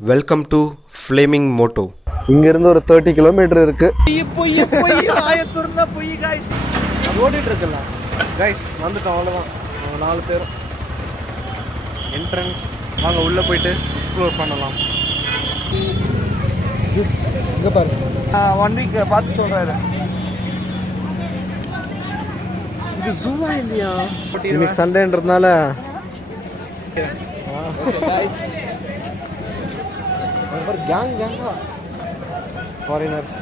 Welcome to flaming Moto. இங்கிருந்து ஒரு 30 kilometre இருக்கு. ஓடிட்டு இருக்கலாம் கைஸ், வந்துட்டோம். அவ்வளோதான், அவங்க 4 பேரும். என்ட்ரன்ஸ் வாங்க, உள்ளே போயிட்டு எக்ஸ்ப்ளோர் பண்ணலாம். இங்கே பாருங்க, 1 வீக் பார்த்து சொல்கிறாரு. இது ஜூவா இல்லையா? இன்னைக்கு சண்டேன்றதுனால கேங்கா ஃபாரினர்ஸ்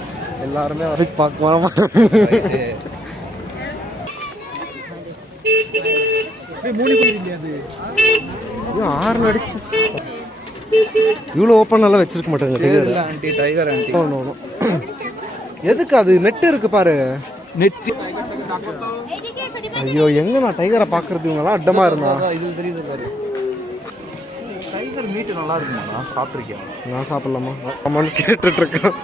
எல்லாருமே பார்க்க போகிறோமா? ஆறு அடிச்சு இவ்வளோ ஓப்பன் வச்சிருக்க மாட்டாங்க. டைகர் ஆண்டி எதுக்கு அது நெட் இருக்கு பாரு, நெட். ஐயோ, எங்க நான் டைகரை பாக்குறது? இவங்கெல்லாம் அட்டமா இருந்தா இது தெரியுது பாரு. டைகர் மீட் நல்லா இருக்குமா? சாப்பிட்ருக்கேன். நான் சாப்பிடலாமா? ஆமான்னு கேட்டுட்டு இருக்கேன்.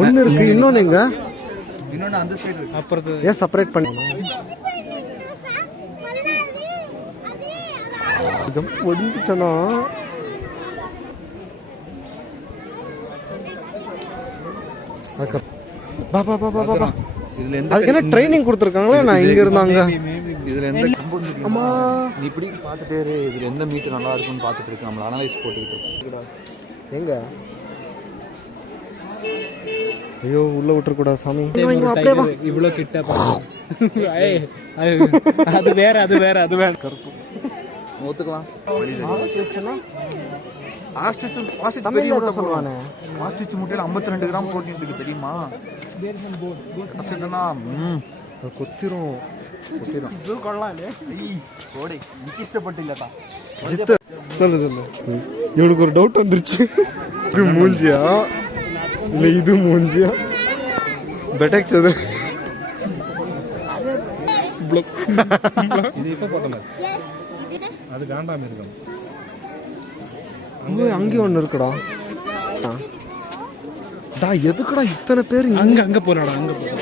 ஒன்னு இருக்கு, இன்னொன்னு எங்க? இன்னொன்னு அந்த சைடு அப்புறம் ஏன் செப்பரேட் பண்ணி ஜம்ப் ஒடிஞ்சுச்சனா? பாபா பாபா பாபா, அதுக்கு என்ன ட்ரைனிங் கொடுத்துருக்காங்களா? நான் இங்க இருந்தாங்க. இதுல எந்த அம்மா நீ இப்படி பார்த்துட்டே இரு. இதுல எந்த மீட் நல்லா இருக்கும்னு பார்த்துட்டு இருக்கு. நம்மள அனலைஸ் போட்டுக்கிட்டு எங்க? ஐயோ, உள்ள விட்டுறக்கூடாது சாமி. அப்படியே வா, இவ்வளோ கிட்ட அது வேற, அது வேற, அது வேற. கருப்பு ஒத்துக்கலாம். சொல்லுவானே, ஆஸ்ட்ரிச் முட்டையில 52 கிராம் புரோட்டீன் இருக்கு தெரியுமா? கொத்திரும். சொல்லு சொல்லு. இவனுக்கு ஒரு டவுட் வந்துருச்சு. இது மூஞ்சியா இல்ல இது மூஞ்சியா? பெட்டெக்ஸ் எது? இது இப்ப போட்டல, அது காண்டாம இருக்கும். அங்கேயும் ஒண்ணு இருக்குடா. எதுக்குடா இத்தனை பேர்? அங்க போறாடா, அங்க போறா.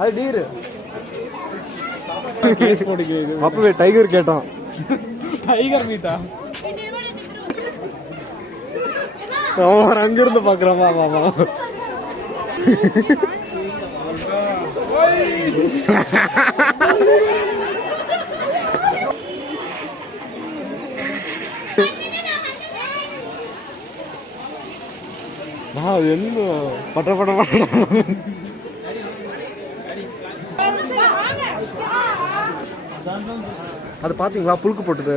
அது டீர். அப்பவே டைகர் கேட்டான். டைகர் மீட்டா? அவன் அங்க இருந்து பாக்குறான். வா வா வா. என்ன பட்ட பட்ட பட்ட அது பாத்தீங்களா? புழுக்கு போட்டது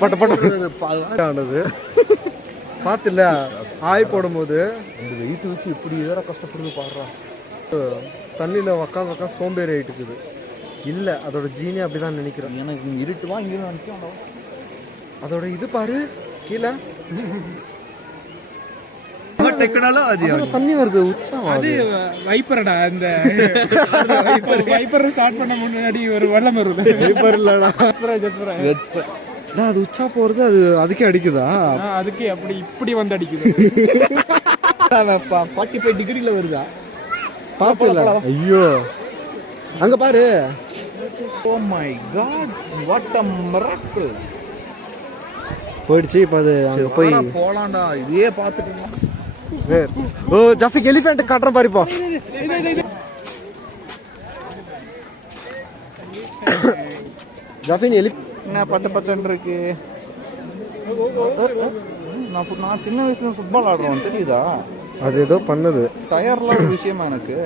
பட்ட பட்டது பாத்துல ஆய் போடும் போது இந்த வெயிட் வச்சு இப்படி இதெல்லாம் கஷ்டப்படுது பாடுறான். தண்ணியில உக்காந்து சோம்பேறி ஆயிட்டு இருக்குது. இல்ல, அதோட ஜீனி அப்படிதான் நினைக்கிறேன். எனக்கு இருட்டுவா இங்க அதோட இது பாரு கீழே தண்ணி வருது. அது வைப்பர்டா. இந்த வைப்பர் ஸ்டார்ட் பண்ண முன்னாடி ஒரு வெள்ளம் வருது. வைப்பர் இல்லடா, அது உச்சா போறது. அது அதுக்கே அடிக்குதா? அதுக்கே அப்படி இப்படி வந்து அடிக்குது. 45 டிகிரில வருதா? பாப்பல. ஐயோ, அங்க பாரு. Oh my God, what a miracle. போயிடுச்சு. இப்ப அது அங்க போய் போலாம்டா. இதே பாத்துட்டு ஓ ஜாஃபிக் எலிஃபென்ட் காட்டுற பாரு. இப்போ ஜாஃபின் என்ன பச்சை பச்சைன்னு இருக்கு. நான் சின்ன வயசுல ஃபுட்பால் ஆடுறோம் தெரியுதா? அது ஏதோ பண்ணுது. டயர்லாம் ஒரு விஷயமா எனக்கு.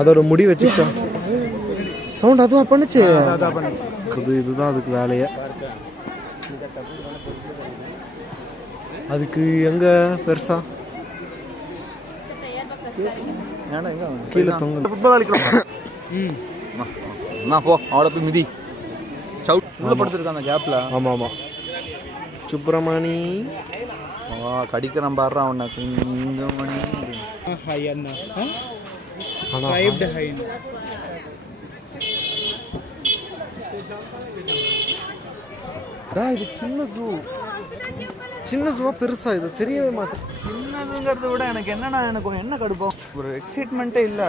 அதோட முடி வச்சுக்கிட்டா சவுண்ட் அதுவா பண்ணுச்சு. இதுதான் அதுக்கு வேலையே. அதுக்கு எங்க பெருசா கீழே தொங்க ஃபுட்பால் அடிக்கிறோம். நான் போ அவளை போய் மிதி உள்ள படுத்துருக்கான் அந்த கேப்ல. ஆமா ஆமா. சுப்பிரமணி கடிக்கிறான் பாடுறான் அவனை கொஞ்சம் ஹை அண்ணா ஸ்ட்ரைப்டு ஹை. இது சின்ன ஜூவா பெருசா இது தெரியவே மாட்டேன். சின்னதுங்கிறத விட எனக்கு என்ன கடுப்போம், ஒரு எக்ஸைட்மெண்ட்டே இல்லை.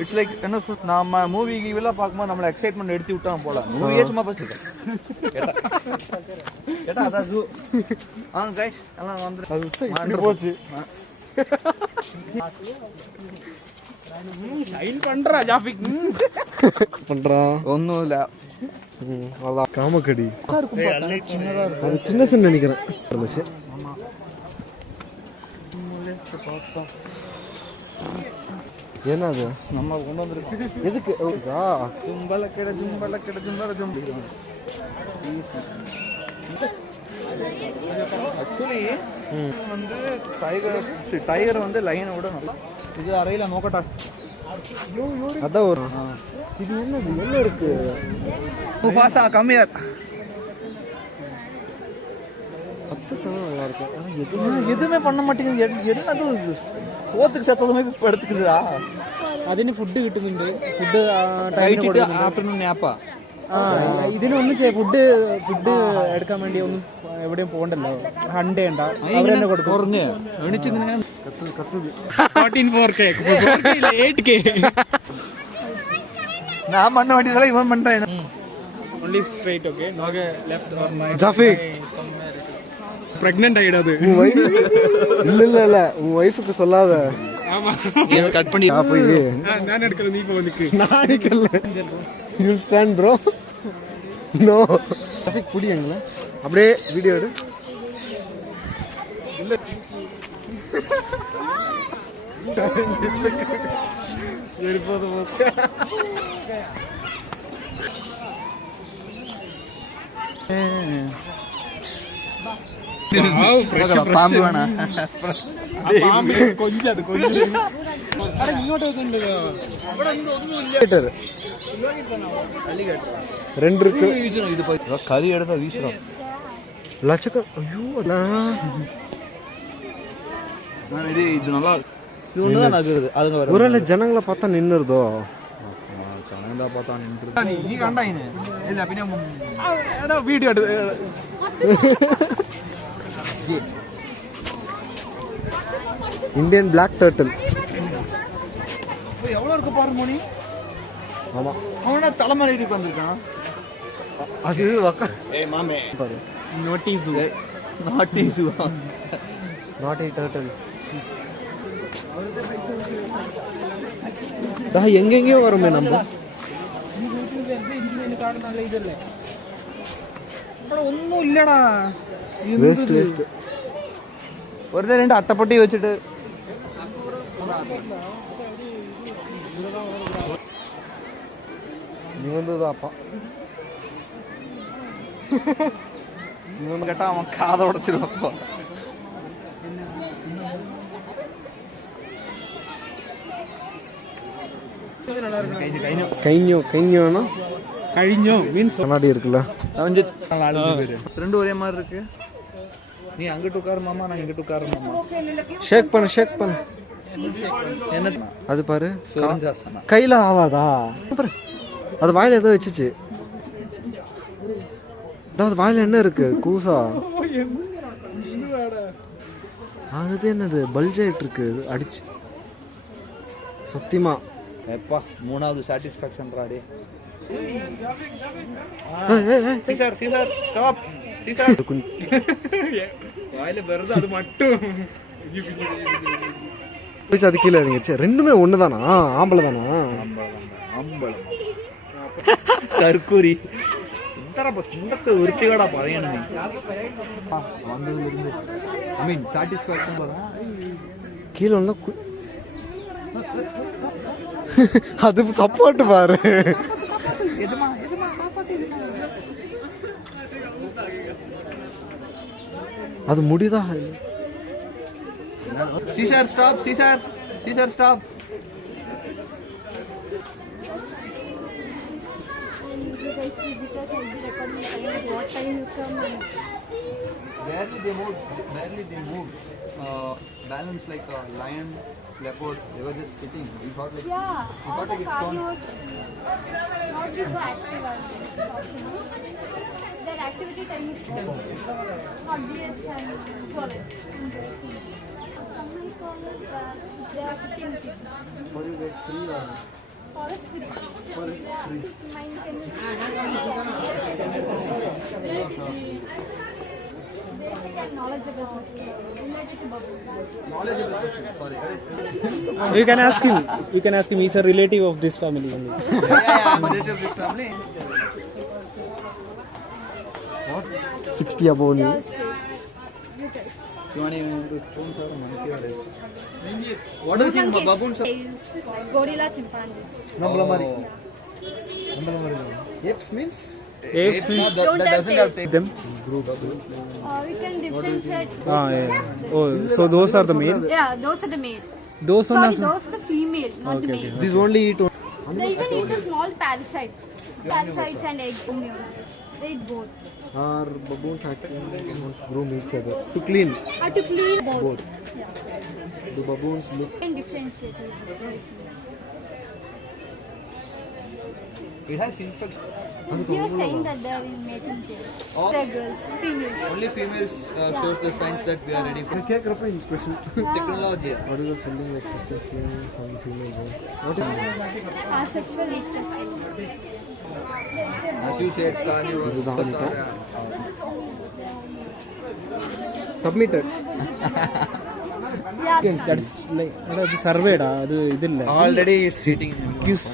இட்ஸ் லைக் என்ன நம்ம மூவி கீவெல்லாம் பார்க்கும்போது நம்மளை எக்ஸைட்மெண்ட் எடுத்து விட்டான் போல. மூவியே சும்மா ஃபர்ஸ்ட் கேட்டா அதான் ஜூ. கைஸ் எல்லாம் வந்து போச்சு சைன் பண்றா ஜாஃபிக் பண்றான். ஒன்றும் இல்லை. அதான் காமக்கடி அது சின்ன சின்ன நினைக்கிறேன். என்ன அது நம்ம கொண்டு வந்துருக்கோம் எதுக்கு? ஜும்பல கிட ஆக்சுவலி வந்து டைகர் வந்து லைனை விட நல்லா இது அறையில நோக்கட்டா. அதான் ஒரு இது என்னது என்ன இருக்கு முஃபாசா கம்மியா நல்லா இருக்கு. எதுவுமே பண்ண மாட்டேங்குது. என்னது சோத்துக்கு சத்ததுமே எடுத்துக்குதுடா. അതിന് ഫുഡ് കിട്ടുന്നുണ്ട്. ഫുഡ് കഴിച്ചിട്ട് ആഫ്റ്റർനൂൺ നാപ്പാ. ഇതിനൊന്നും ഫുഡ് എടുക്കാൻ വേണ്ടി ഒന്നും എവിടെയും പോകണ്ടല്ലോ. ഹണ്ടേ ഉണ്ടാ അവരെന്നെ കൊടുക്കും. കുറഞ്ഞ് എണിച്ചിങ്ങനെ 14 4K 8K நான் பண்ண வேண்டியதால இவன் பண்றேன். only straight. okay no left or right. ஜாஃபிக் pregnant ஆயிடாது. இல்ல உன் வைஃப்க்கு சொல்லாத. ஆமா கட் பண்ணி போய் நான் எடுக்கறது நீ போவதுக்கு நான் அடிக்கல. You stand bro. நோ ஜாஃபிக் புடிங்களா அப்படியே வீடியோ எடு. இல்ல எடுப்போது பாம்பு வேணா கொஞ்சம் அது கொஞ்சம் இங்கோട്ട് ரெண்டு இருக்கு. இது போய் கறி எடுத்தா வீசுறோம் லட்சக்கம். ஐயோ இது நல்லா இது ஒண்ணுதான் நகருது. அது ஒருவேளை ஜனங்களை பார்த்தா நின்னுறதோ. ஜனங்களா பார்த்தா நின்று நீ கண்டாயினு இல்ல பின்ன வீடியோ எடுத்து இந்தியன் பிளாக் டர்ட்டில். எவ்வளவு இருக்கு பாரு மோனி. ஆமா அவனா தலைமலைக்கு வந்திருக்கான். அது மாமே பாரு நோட்டீஸ் நாட் ஏ டர்ட்டில். எங்கெங்கயோ வருமே நம்ம. ஒன்னும் இல்லடா. வேஸ்ட் ஒருத்தர் ரெண்டு அட்டைப்பட்டி வச்சுட்டு நீ வந்துதாப்பா. இவன் கேட்டா அவன் காதை உடைச்சிருவான். கைஞோனா കഴിഞ്ഞോ மீன்ஸ் கண்ணாடி இருக்குல்ல. ரெண்டு ஒரே மாதிரி இருக்கு. நீ அங்கிட்டு உட்காரு மாமா, நான் இங்கிட்டு உட்காரு மாமா. ஷேக் பண்ணு என்ன அது பாரு சோரஞ்சாசனா கையில ஆவாதா பாரு. அது வாயில ஏதோ வச்சுச்சு. அது வாயில என்ன இருக்கு கூசா. அது என்னது பல்ஜ் ஆயிட்டு இருக்கு அடிச்சு. சத்தியமா எப்பா மூணாவது சாட்டிஸ்ஃபேக்ஷன் ராடி. Caesar stop Caesar. வாயில வருது அது மட்டும். அது கீழே இறங்கிருச்சு. ரெண்டுமே ஒண்ணுதானா? ஆம்பளை தானா? அம்பளம் தற்கூரி சுண்டத்தை உறுத்தியோட பழையணும் வந்ததுல இருந்து. ஐ மீன் சாட்டிஸ்ஃபேக்ஷன் தான். கீழே ஒண்ணு அது சப்போர்ட் பாரு. அது முடிதா? Caesar stop Caesar stop. Barely they moved. Balanced like a lion, leopard. They were just sitting. We thought like Yeah, all the carnivores not be so active as this dog, you know. Their activity time is obvious and solid. Some might call it they are 15 people. What do you get free or? Forest free. Mine can basic and knowledgeable question related to baboons. knowledgeable question. Sorry. You can ask him. He's a relative of this family only. Yeah, I'm relative of this family. 60 above only. Yes, you guys. You want to spoons or monkey or this? What do you think about baboons? Tails, like gorilla, chimpanzees. நம்மள மாதிரி Oh. நம்மள மாதிரி apes means Apes Don't that have doesn't have tail. Them? We can differentiate. Yeah. Oh, so those are the male. Yeah, those are the male. Those one Sorry, are. those are the female, not the male. this only eat They even eat the small parasite. Parasites and egg males. They eat both. our baboons actually groom each other to clean. To clean both. Yeah. The baboons look We can differentiate it. Very clear. It has infection. You are saying that they are in mating pair. Oh. They're girls, females. Only females shows the signs that we are ready for கேக்குறப்ப inspiration. technology. What is the something like such as some female boy? What is it? Asexual estrus. As you said, carnivore. Submitted. Yeah, That's like that's surveyed. அது இது இல்ல. Already is cheating. Kiss.